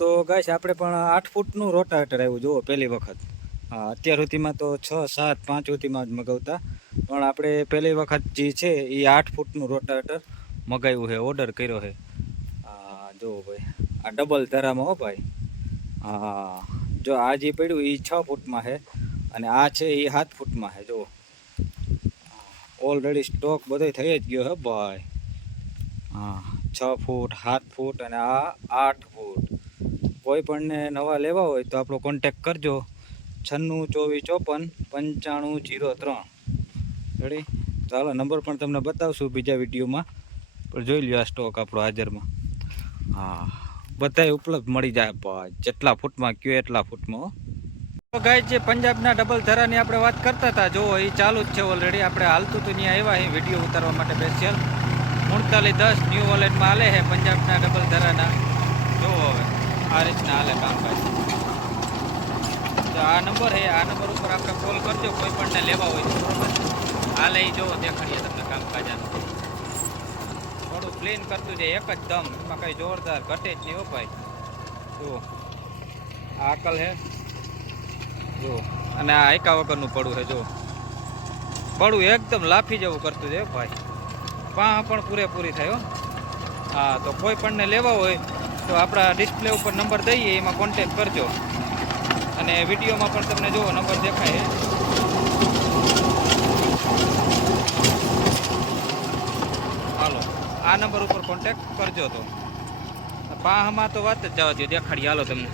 તો ગાઈસ આપણે પણ 8 ફૂટનું રોટાવેટર આવ્યું જુઓ પહેલી વખત. હા, અત્યાર સુધીમાં તો 6, 7, 5 સુધીમાં જ મગાવતા, પણ આપણે પહેલી વખત જે છે એ 8 ફૂટનું રોટાવેટર મગાવ્યું છે, ઓર્ડર કર્યો છે. હા જુઓ ભાઈ, આ ડબલ ધરામાં હો ભાઈ. હા, જો આ જે પડ્યું એ 6 ફૂટમાં છે અને આ છે એ 7 ફૂટમાં છે. જુઓ ઓલરેડી સ્ટોક બધો થઈ જ ગયો હે ભાઈ. હા, 6 ફૂટ, 7 ફૂટ અને આ 8 ફૂટ. કોઈ પણને નવા લેવા હોય તો આપણો કોન્ટેક કરજો 9624549503. રેડી? ચાલો નંબર પણ તમને બતાવશું બીજા વિડીયોમાં, પણ જોઈ લ્યો આ સ્ટોક આપણો હાજરમાં. હા, બધાય ઉપલબ્ધ મળી જાય ભાઈ, જેટલા ફૂટમાં કયો એટલા ફૂટમાં. તો ગાઈસ, જે પંજાબના ડબલ ધરાની આપણે વાત કરતા હતા, જો એ ચાલુ જ છે ઓલરેડી. આપણે હાલતું તો ત્યાં આવ્યા અહીં વિડીયો ઉતારવા માટે સ્પેશિયલ. 4910 ન્યૂ વોલેટમાં હાલે છે પંજાબના ડબલ ધરાના. જો હવે આ રીતના હાલે કામકાજ. તો આ નંબર છે, આ નંબર ઉપર આપણે કોલ કરજો કોઈ પણને લેવા હોય તો. હાલે એ જો દેખાડીએ તમને કામકાજ આનું. થોડું ક્લીન કરતું જાય એક જ દમ, એમાં કંઈ જોરદાર ઘટે જ નહીં હો ભાઈ. જો આ અકલ છે જો, અને આ એકા વગરનું પડું છે જો. પડું એકદમ લાફી જેવું કરતું છે ભાઈ. પાહ પણ પૂરેપૂરી થાય હો. હા, તો કોઈ પણને લેવા હોય તો આપણા ડિસ્પ્લે ઉપર નંબર દઈએ, એમાં કોન્ટેક કરજો. અને વિડીયોમાં પણ તમને જો નંબર દેખાય. હાલો, આ નંબર ઉપર કોન્ટેક કરજો. તો પાહમાં તો વાત જ જવા દો, દેખાડી હાલો તમને.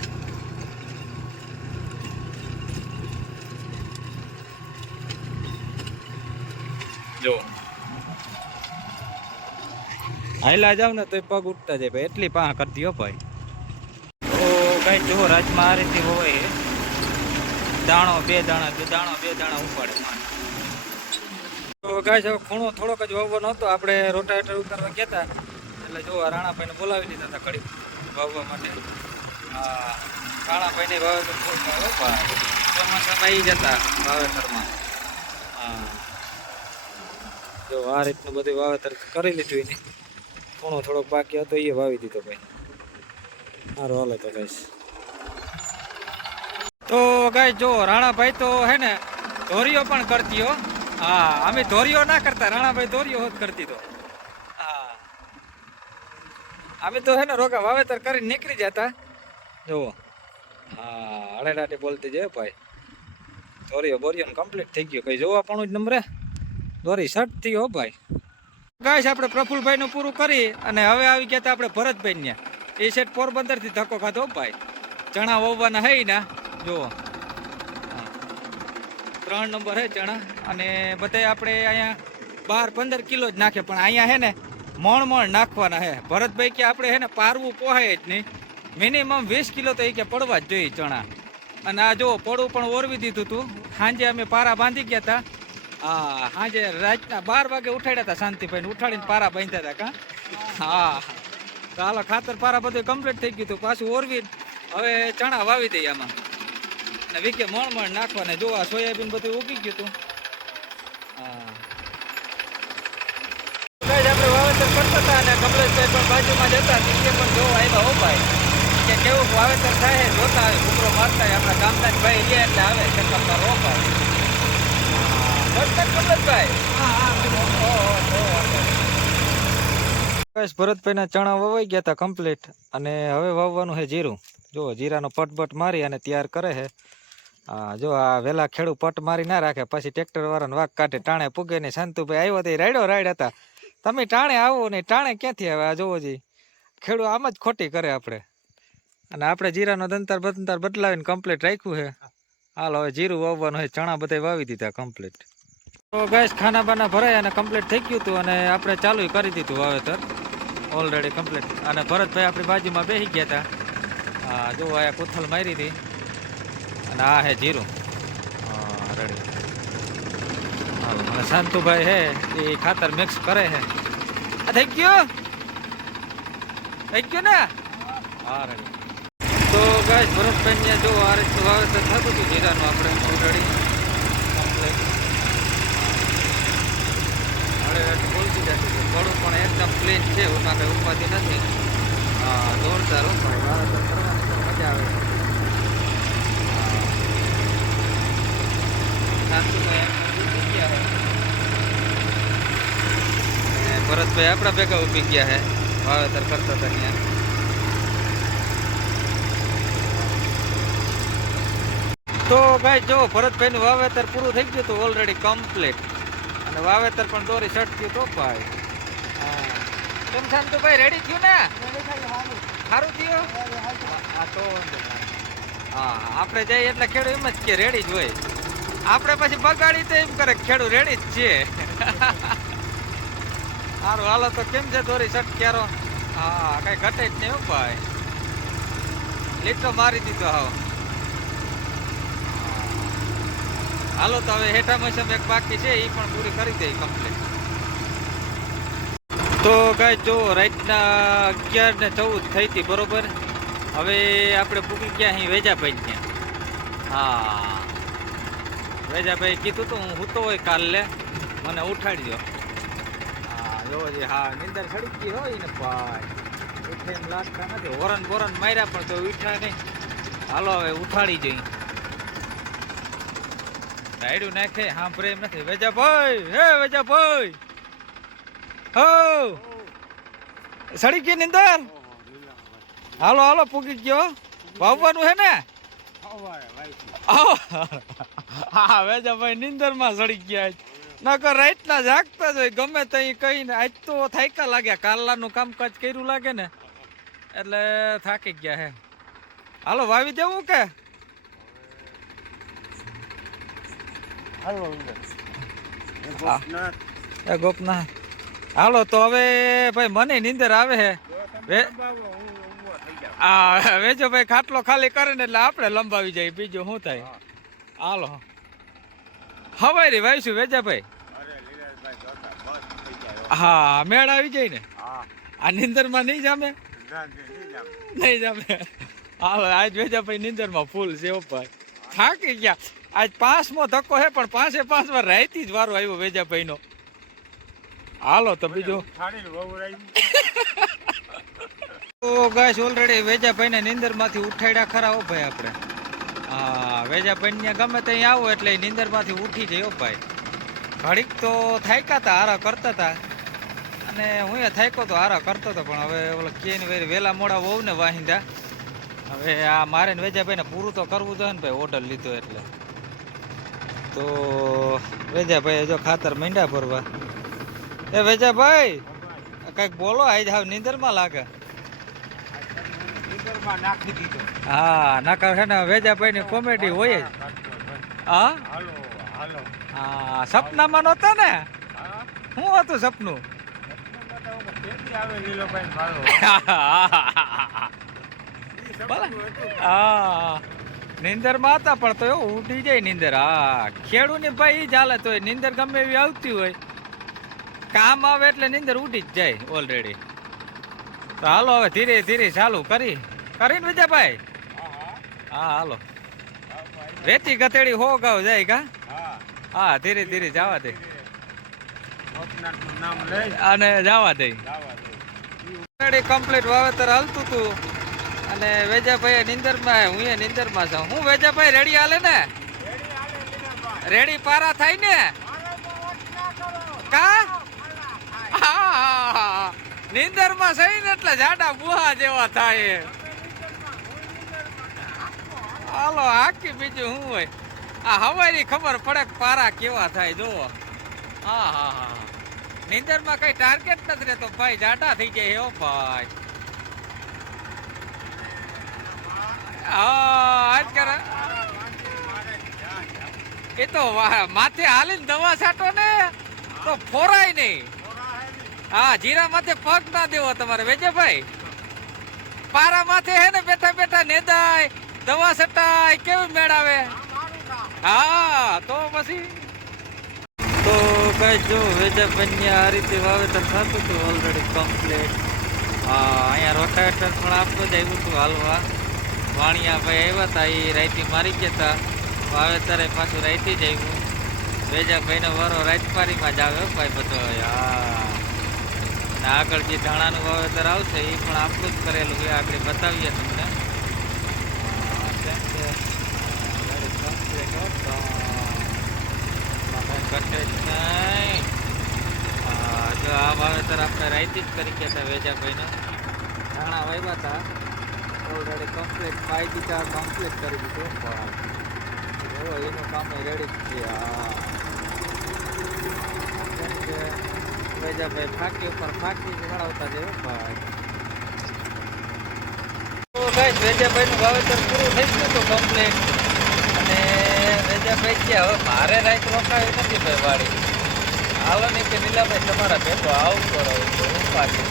જો હાઈલા જાવ ને તો પગ ઉઠતા જાય ભાઈ, એટલી પાહ કરતી હો ભાઈ. તો કઈ જો રાજમાં આ રીતે હોય, દાણો બે દાણા ઉપાડે. તો ગાય હવે ખૂણો થોડોક જ વાવવાનો હતો, આપણે રોટાવેટર ઉતારવા ગયા હતા એટલે જો રાણાભાઈને બોલાવી લીધા હતા ઘડી વાવવા માટે. હા, રાણાભાઈને વાવેતર ચોમાસામાં આવી જતા વાવેતરમાં. હા, જો આ રીતનું બધું વાવેતર કરી લીધું એને. ખૂણો થોડોક બાકી હતો એ વાવી દીધો ભાઈ. સારું હાલો તો ગાઈસ. તો ગાય જો રાણાભાઈ તો હે ને ધોરીઓ પણ કરતી હો. હા, અમે ધોરીઓ ના કરતા, રાણાભાઈ ધોરીઓ હોત કરતી તો. હા, અમે તો હે ને રોગા વાવેતર કરીને નીકળી જતા. જુઓ હા, અડેડાટી બોલતી જાય ભાઈ. ધોરીઓ બોરીઓ કમ્પ્લીટ થઈ ગયો કઈ જોવા પણ જ નંબરે દોરી શર્ટ થી હો ભાઈ. ગાઈસ, આપણે પ્રફુલભાઈ નું પૂરું કરી અને હવે આવી ગયા હતા આપણે ભરતભાઈ ને. એ સેટ પોરબંદર થી ધક્કો ખાધો ભાઈ. ચણા વાવવાના હે ને જુઓ. 3 નંબર હે ચણા, અને બધા આપણે અહીંયા 12-15 કિલો જ નાખે, પણ અહીંયા હે ને મણ નાખવાના હે. ભરતભાઈ કે આપણે હે ને પારવું પોહાય જ નહીં, મિનિમમ 20 કિલો તો એ કે પડવા જ જોઈએ ચણા. અને આ જો પડું પણ ઓરવી દીધું હતું. સાંજે અમે પારા બાંધી ગયા હતા. હા, સાંજે રાતના 12 વાગે ઉઠાડ્યા હતા શાંતિભાઈને, ઉઠાડીને પારા બાંધ્યા હતા. હા, ચાલો ખાતર પારા બધું કમ્પ્લીટ થઈ ગયું હતું. પાછું ઓરવી હવે ચણા વાવી દઈએ આમાં. ને વીકે મણ નાખવાને જો આ સોયાબીન બધું ઉગી ગયું હતું. હા, આપણે વાવેતર કરતા હતા અને કમલેશભાઈ પણ બાજુમાં જતા, તે પણ જોવા આવ્યા હો ભાઈ કે કેવું વાવેતર થાય જોતા આવે. ઘૂમરો મારતા આપણા ગામના જ ભાઈ લે એટલે આવે ચક્કર હો ભાઈ. ભરતભાઈના ચણા વવાઈ ગયા હતા કમ્પ્લીટ, અને હવે વાવવાનું છે જીરું. જો જીરાનો પટ મારી અને તૈયાર કરે છે. હા, જો આ વેલા ખેડૂ પટ મારી ના રાખે, પછી ટ્રેક્ટર વાળાને વાઘ કાઢે. ટાણે પૂગે ને શાંતુભાઈ આવ્યો તે રાઈડ હતા. તમે ટાણે આવો ને ટાણે ક્યાંથી આવે? આ જોવો જી ખેડૂ આમ જ ખોટી કરે આપણે. અને આપણે જીરાનો દંતાર બદલાવીને કમ્પ્લીટ રાખ્યું છે. હાલ હવે જીરું વાવવાનું છે, ચણા બધા વાવી દીધા કમ્પ્લીટ. તો ગાઈસ, ખાના બાના ભરાય અને કમ્પ્લીટ થઈ ગયું હતું, અને આપણે ચાલુ કરી દીધું વાવેતર ઓલરેડી કમ્પ્લીટ. અને ભરતભાઈ આપણી બાજુમાં બેસી ગયા હતા. હા, જો આ કોથલ મારી હતી, અને આ હે જીરું. હા, રેડી. અને શાંતુભાઈ હે એ ખાતર મિક્સ કરે છે. આ થઈ ગયું ને? હા, રેડી. તો ગાઈસ, ભરતભાઈ જો આ રીતનું વાવેતર થતું હતું જીરાનું આપણે ઓલરેડી કમ્પ્લીટ. બોલતી જતી છે, થોડું પણ એકદમ ક્લીન છે, એમાં કંઈ ઉપાધિ નથી. હા, જોરદાર વાવેતર કરવાનું. ભરતભાઈ આપણા ભેગા ઉભી ગયા હે વાવેતર કરતા હતા ત્યાં. તો ગાય જો ભરતભાઈ નું વાવેતર પૂરું થઈ ગયું હતું ઓલરેડી કમ્પ્લીટ, અને વાવેતર પણ દોરી સટક્યું તો ભાઈ. હા કેમ શાંતુ ભાઈ રેડી થયું ને? સારું થયું. હા તો હા આપણે જઈએ એટલે ખેડૂત એમ જ કે રેડી જ હોય, આપણે પછી બગાડી તો એમ કરે ખેડૂત રેડી જ છે. સારું હાલો તો કેમ છે દોરી સટ ક્યારો? હા કઈ ઘટે જ નહીં હો ભાઈ, લીટો મારી દીધો હાવ. હાલો તો હવે હેઠા મોસમ એક બાકી છે એ પણ પૂરી કરી દઈ કમ્પ્લીટ. તો કઈ જો રાતના 11:14 થઈ હતી બરોબર. હવે આપણે પૂકી ગયા અહીં વેજાભાઈ ત્યાં. હા વેજાભાઈ કીધું તું હું તો હોય કાલે મને ઉઠાડજો. હા જોવો જી હા નિંદર સડી ગઈ હોય ને ભાઈ, ઉઠે એમ લાગતા નથી. હોરન બોરન માર્યા પણ તો ઉઠ્યા નહીં. હાલો હવે ઉઠાડી જઈ. રાયડું નાખે સાંભળે એમ નથી. વેજાભાઈ હે વેજાભાઈ હો સડી ગઈ નિંદર. હાલો હાલો પૂગી ગયો. વાવવાનું હે ને? હા વેજાભાઈ નિંદર માં સડી ગયા. નકર રાત ના જાગતા જ હોય ગમે ત્યાં કહીને. આજ તો થાક્યા લાગ્યા, કાલનું કામકાજ કર્યું લાગે ને એટલે થાકી ગયા હે. હાલો વાવી દેવું કે? એ ગોપનાથ હાલો તો હવે ભાઈ મને નીંદર આવે હે. હા વેજો ભાઈ ખાટલો ખાલી કરે ને એટલે આપણે લંબાવી જાય, બીજું શું થાય. હાલો હવારી વાવીશું વેજાભાઈ. હા મેળ આવી જાય ને આ નીંદર માં નહીં જામે? નહીં જામે. હાલો આજ વેજાભાઈ નીંદર માં ફૂલ છે ભાઈ, થાકી ગયા. આજ 5મો ધક્કો હે પણ 5 વાર રાયતી જ વારો આવ્યો વેજાભાઈ નો. હાલો તો બીજું તો ગાઈસ ઓલરેડી વેજાભાઈ ને નીંદર માંથી ઉઠાડ્યા ખરા હો ભાઈ આપણે. હા વેજાભાઈ ને ગમે ત્યાં આવો એટલે નીંદર માંથી ઉઠી જાય હો ભાઈ. ઘડીક તો થાક્યા હતા, હારા કરતા હતા, અને હું એ થાક્યો તો હારા કરતો હતો. પણ હવે ઓલો કેની વેરી વેલા મોડા વહુ ને વાહિંદા. હવે આ મારે ને વેજાભાઈ ને પૂરું તો કરવું જોઈએ ને ભાઈ, ઓર્ડર લીધો એટલે. તો વેજાભાઈ જો ખાતર મીંડા ભરવા. એ વેજાભાઈ કઈક બોલો, આજ હાવ નીંદર માં લાગે. હા નકર છે ને વેજાભાઈ ની કોમેડી હોય જ. હા હા સપનામાં નહોતા ને? શું હતું સપનું? હા નીંદર માં હતા પણ તો એવું ઉઠી જાય નીંદર. હા ખેડૂત ની ભાઈ જ હાલત હોય, નીંદર ગમે એવી આવતી હોય, કામ આવે એટલે નીંદર ઉઠી જ જાય ઓલરેડી. તો હાલો હવે ધીરે ધીરે ચાલુ કરીને વિજયભાઈ. હા હાલો રેતી ગતેડી હો ગાવ જાય કા? હા ધીરે ધીરે જવા દે અને જવા દે. કમ્પ્લીટ વાવેતર હાલતું હતું અને વેજાભાઈ નીંદર માં, હું એ નીંદર માં છું. હું વેજાભાઈ રેડી હાલે ને? રેડી પારા થાય ને કા? હા નીંદર માં સહી ને એટલે જાડા બુહા જેવા થાય. હાલો હાકી બીજું શું હોય. આ હવારી ખબર પડે પારા કેવા થાય જોવો. હા હા હા નીંદર માં કઈ ટાર્ગેટ નથી રહેતો ભાઈ, જાડા થઈ જાય હો ભાઈ. હા આજકાલ એ તો માથે હાલીને દવા છાંટો ને તો ફોરાય નહીં. હા જીરા માથે પગ ના દેવો તમારે વેજેભાઈ. પારા માથે હે ને બેઠા બેઠા નેદાય, દવા છટાય, કેવું મેળાવે. હા તો પછી તો કઈ જો વેજાભાઈ આ રીતે વાવેતર થતું હતું ઓલરેડી કમ્પ્લીટ. હા અહીંયા રોટાવેટર પણ આપતો જ આવ્યું હતું હાલવા. વાણિયા ભાઈ આવ્યા હતા, એ રાઈતી મારી ગયા હતા. વાવેતરે પાછું રાઈતી જ આવ્યું. વેજાભાઈનો વારો રાજપારીમાં જ આવ્યો ભાઈ બધો. હા ને આગળ જે ધાણાનું વાવેતર આવશે એ પણ આપણું જ કરેલું છે, આગળ બતાવીએ તમને. જો આ વાવેતર આપણે રાઈતી જ કરી ગયા હતા વેજાભાઈને ધાણા વાવ્યા હતા ઓલરેડી કમ્પ્લીટ 5 વીઘા કમ્પ્લીટ કરી દીધું પણ એવો એનું કામ રેડી જ છે કેમ કે વેજાભાઈ ફાંકી ઉપર ફાંકી વળાવતા જેવું ભાઈ તો ગાઈસ વેજાભાઈનું વાવેતર પૂરું થઈ ગયું હતું કમ્પ્લીટ અને વેજાભાઈ કે હવે મારે રાઈત રોકાવી નથી ભાઈ વાડી હાલો ને કે નીલાભાઈ તમારા ભેગો આવતો રહું તો ઉપાડી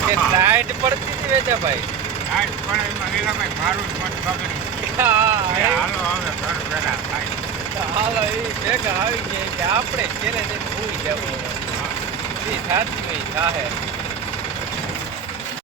કે ટાઈટ પડતી હતી વેજાભાઈ ટાઈટ પડે એમાં નીલાભાઈ મારું જ મત બગડી હાલો હવે ઘર ભેગા થાય હાલો એ ભેગા આવી જાય કે આપણે ઘેરે જઈને ભૂલી જવું એ સાચી હોય થાહે